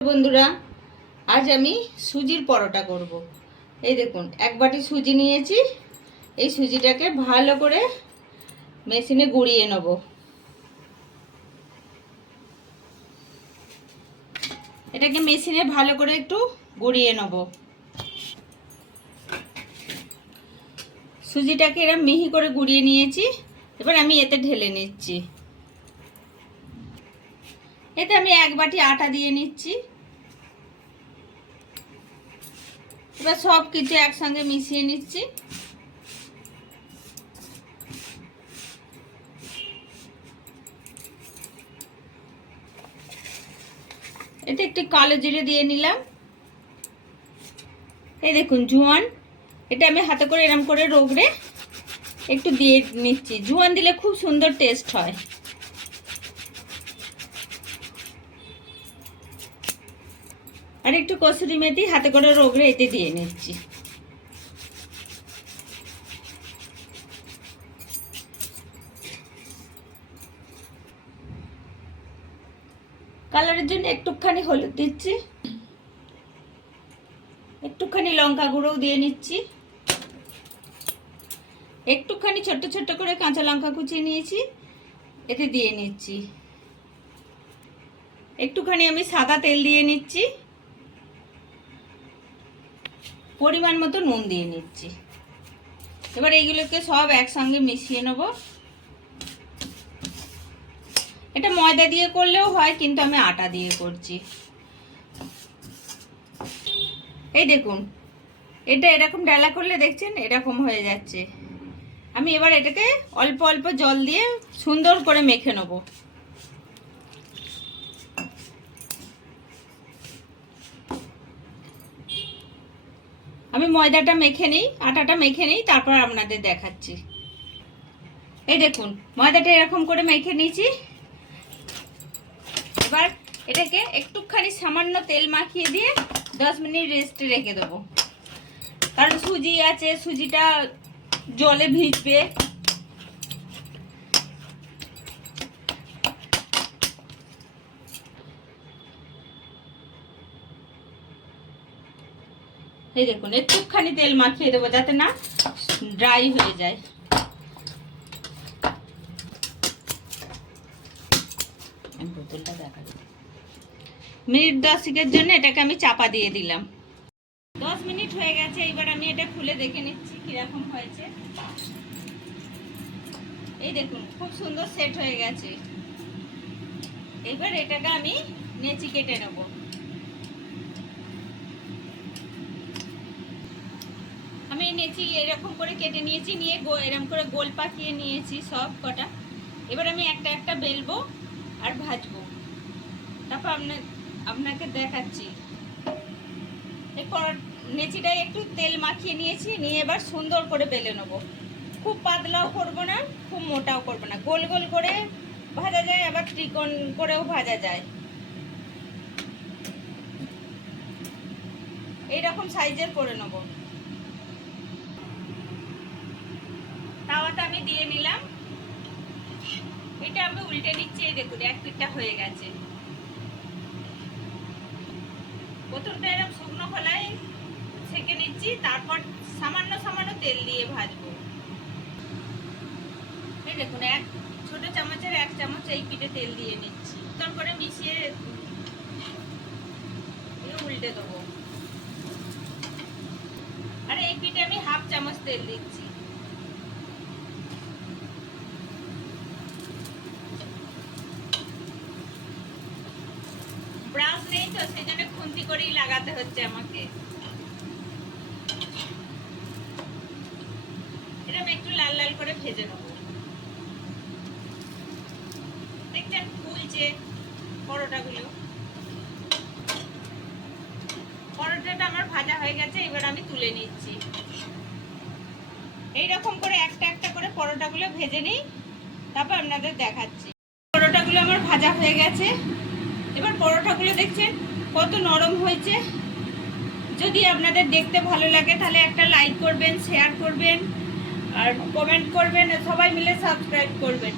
বন্ধুরা, আজ আমি সুজির পরোটা করব। এই দেখুন, এক বাটি সুজি নিয়েছি। এই সুজিটাকে ভালো করে মেশিনে গুঁড়িয়ে নেব। এটাকে মেশিনে ভালো করে একটু গুঁড়িয়ে নেব। সুজিটাকে এরা মিহি করে গুঁড়িয়ে নিয়েছি। এবার আমি এতে ঢেলে নিচ্ছি। এতে আমি এক বাটি আটা দিয়ে নিচ্ছি। এবার সব কিছু একসঙ্গে মিশিয়ে নিচ্ছি। এতে একটু কালো জিরে দিয়ে নিলাম। এই দেখুন, জোয়ান, এটা আমি হাতে করে এরম করে রোগড়ে একটু দিয়ে নিচ্ছি। জোয়ান দিলে খুব সুন্দর টেস্ট হয়। আর একটু কসুরি মেথি, হাতে করে রোগড়ে এতে দিয়ে নিচ্ছি। কালারের জন্য একটুখানি হলুদ দিচ্ছি। একটুখানি লঙ্কা গুঁড়োও দিয়ে নিচ্ছি। একটুখানি ছোট্ট ছোট্ট করে কাঁচা লঙ্কা কুচিয়ে নিয়েছি, এতে দিয়ে নিচ্ছি। একটুখানি আমি সাদা তেল দিয়ে নিচ্ছি। পরিমাণ মতো নুন দিয়ে নিচ্ছি। এবার এইগুলোকে সব একসঙ্গে মিশিয়ে নেব। এটা ময়দা দিয়ে করলেও হয়, কিন্তু আমি আটা দিয়ে করছি। এই দেখুন, এটা এরকম ডালা করলে দেখছেন, এরকম হয়ে যাচ্ছে। আমি এবার এটাকে অল্প অল্প জল দিয়ে সুন্দর করে মেখে নেব। আমি ময়দাটা মেখে নিই, আটাটা মেখে নিই, তারপর আপনাদের দেখাচ্ছি। এই দেখুন, ময়দাটা এরকম করে মেখে নিয়েছি। এবার এটাকে একটুখানি সামান্য তেল মাখিয়ে দিয়ে দশ মিনিট রেস্টে রেখে দেবো। কারণ সুজি আছে, সুজিটা জলে ভিজবে। এই দেখুন, একটুখানি তেল মাখিয়ে দেবো যাতে না ড্রাই হয়ে যায়। মিনিট দশেকের জন্য এটাকে আমি চাপা দিয়ে দিলাম। দশ মিনিট হয়ে গেছে এবার আমি এটা খুলে দেখে নিচ্ছি কীরকম হয়েছে। এই দেখুন, খুব সুন্দর সেট হয়ে গেছে। এবার এটাকে আমি নেচি কেটে নেব। নেচি এরকম করে কেটে নিয়েছি, নিয়ে এরকম করে গোল পাকিয়ে নিয়েছি সব কটা। এবার আমি একটা একটা বেলবো আর ভাজবো। তারপর আপনার আপনাকে দেখাচ্ছি। এরপর নেচিটাই একটু তেল মাখিয়ে নিয়েছি, নিয়ে এবার সুন্দর করে বেলে নেব। খুব পাতলাও করব না, খুব মোটাও করব না। গোল গোল করে ভাজা যায়, আবার ত্রিকোণ করেও ভাজা যায়। এইরকম সাইজের করে নেব। তাওয়াটা আমি দিয়ে নিলাম। এটা আমি উল্টে নিচ্ছি, এই দেখুন, এক পিঠটা হয়ে গেছে। প্রথমটা এরকম শুকনো খোলায় সেকে নিচ্ছি, তারপর সামান্য সামান্য তেল দিয়ে ভাজবো। এই দেখুন, এক ছোট চামচের এক চামচ এই পিঠে তেল দিয়ে নিচ্ছি। তারপরে মিশিয়ে উল্টে দেবো। আর এই পিঠে আমি হাফ চামচ তেল দিচ্ছি ব্রাশ নেই তো সেই জন্য খুন্তি করেই লাগাতে হচ্ছে আমাকে। এরকম একটু লাল লাল করে ভেজে নেব। দেখছেন, ফুলছে পরোটাগুলো। পরোটাটা আমার ভাজা হয়ে গেছে, এবার আমি তুলে নিচ্ছি। এইরকম করে একটা একটা করে পরোটাগুলো ভেজে নিই, তারপর আপনাদের দেখাচ্ছি। পরোটাগুলো আমার ভাজা হয়ে গেছে। এবার পরোটাগুলো দেখছেন কত নরম হয়েছে। যদি আপনাদের দেখতে ভালো লাগে, তাহলে একটা লাইক করবেন শেয়ার করবেন, আর কমেন্ট করবেন, সবাই মিলে সাবস্ক্রাইব করবেন।